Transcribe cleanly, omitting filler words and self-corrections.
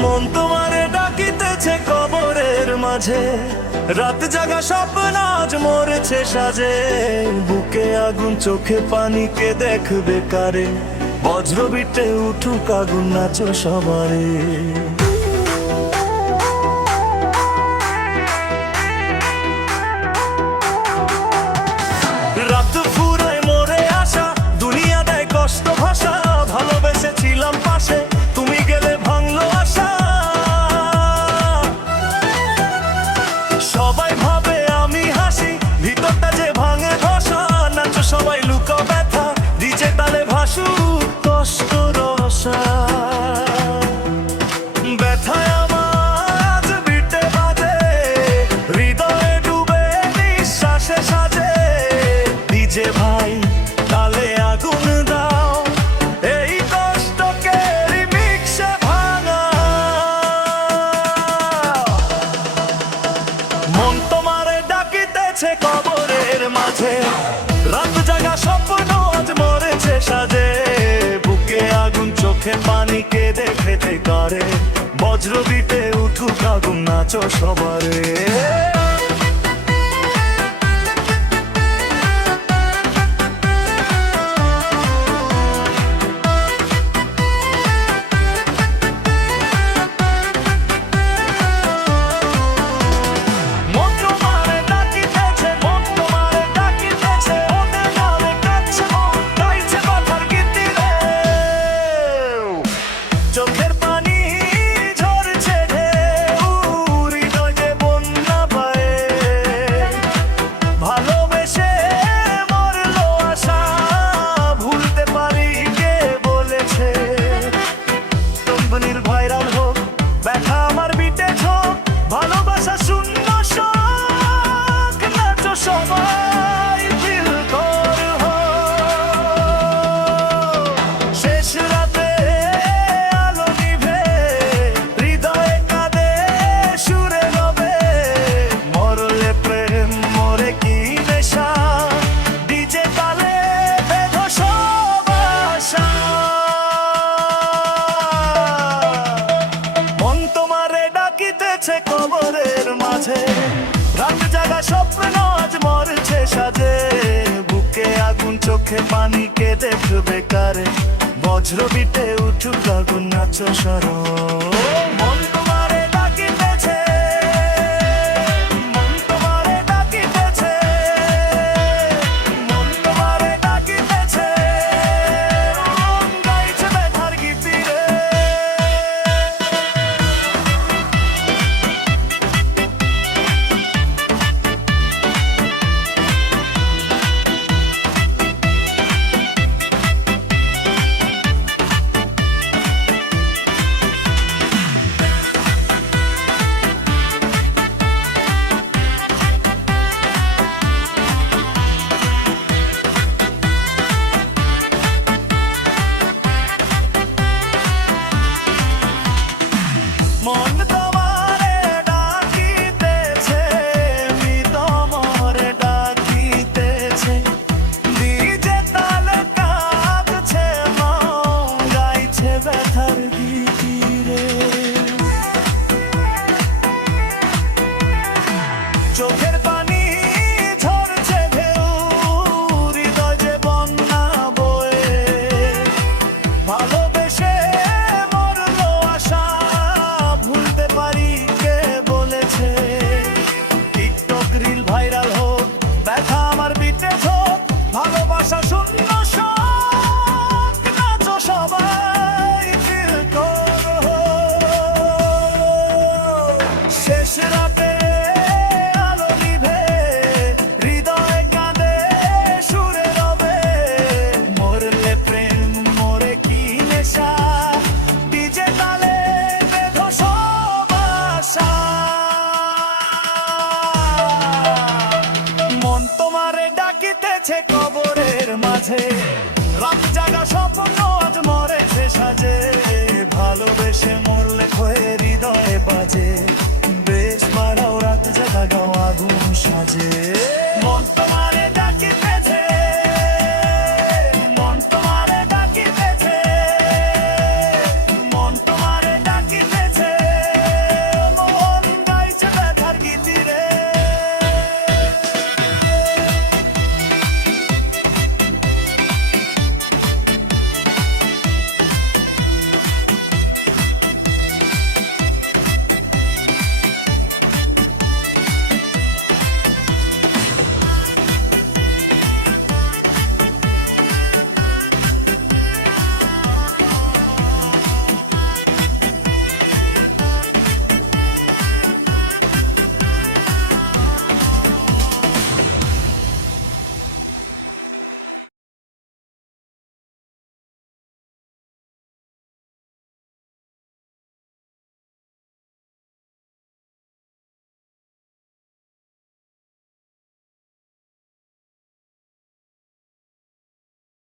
মন তোমারে ডাকিতেছে কবরের মাঝে, রাত জাগা স্বপ্ন আজ মরেছে সাজে। বুকে আগুন চোখে পানি, কে দেখবে কারে? বজ্র বিটে উঠুক আগুন, নাচো সবারে। রাত ফুরায় মরে আসা, দুনিয়া দেয় কষ্ট ভাষা। ভালোবেসেছিলাম পাশে, তুমি গেলে ভাঙলো আশা। সবাই ভাবে আমি হাসি, ভিতরটা যে ভাঙে ধসা। নাচো সবাই লুকো ব্যথা, ডিজে তালে ভাসুক কষ্ট রসা। ব্যথায় আমার বিটে বাজে, হৃদয়ে ডুবে নিঃশ্বাসে সাজে। ডিজে ভাই তালে আগুন দাও, এই কষ্টকে রিমিক্সে ভাঙা। মন তোমারে ডাকিতেছে কবরের মাঝে, রাত জাগা স্বপ্ন আজ মরেছে সাজে। বুকে আগুন চোখে পানি, কে দেখেতে কারে? বজ্র বিটে উঠুক আগুন, নাচো সবারে। চোখের পানি ঝরছে ঢেউ, হৃদয় যে বন্যা পায়ে। ভালোবেসে মরলো আশা, ভুলতে পারি কে বলেছে? কোম্পানির ভাইরাল হোক, ব্যথা আমার বিটে ছোক। ভালোবাসা শূন্য শোক, নাচো সবাই ফিল কর। শেষ রাতে কবরের মাঝে, রাত জাগা স্বপ্ন আজ মরছে সাজে। বুকে আগুন চোখে পানি, কে দেখবে কারে? বজ্র বিটে উঠুক আগুন, নাচো সরো। মন তোমারে ডাকিতেছে, মন তোমারে ডাকিতেছে, মন তোমারে ডাকিতেছে। মন গাইছে ব্যথার গীতি রে। মন তোমারে ডাকিতেছে, মৃত মোরে ডাকিতেছে। ডিজে তালে কাঁদছে মন, গাইছে ব্যথার গীতি রে। চোখের পানি ঝরছে ঢেউ, হৃদয় যে বন্যা বয়ে। ভালোবেসে মরলো আশা, ভুলতে পারি কে বলেছে? টিকটক রিল ভাইরাল হোক, ব্যথা আমার বিটে ছোক। ভালোবাসা শূন্য শোক, নাচো সবাই ফিল করো। শেষ রাতে আলো নিভে, হৃদয় কাঁদে সুরে রবে। মরলে প্রেম, মরে কি নেশা? ডিজে তালে বেঁধো সব আশা। মন তোমারে ডাকিতেছে কবরের মাঝে, রাত জাগা স্বপ্ন আজ মরেছে সাজে। ভালোবেসে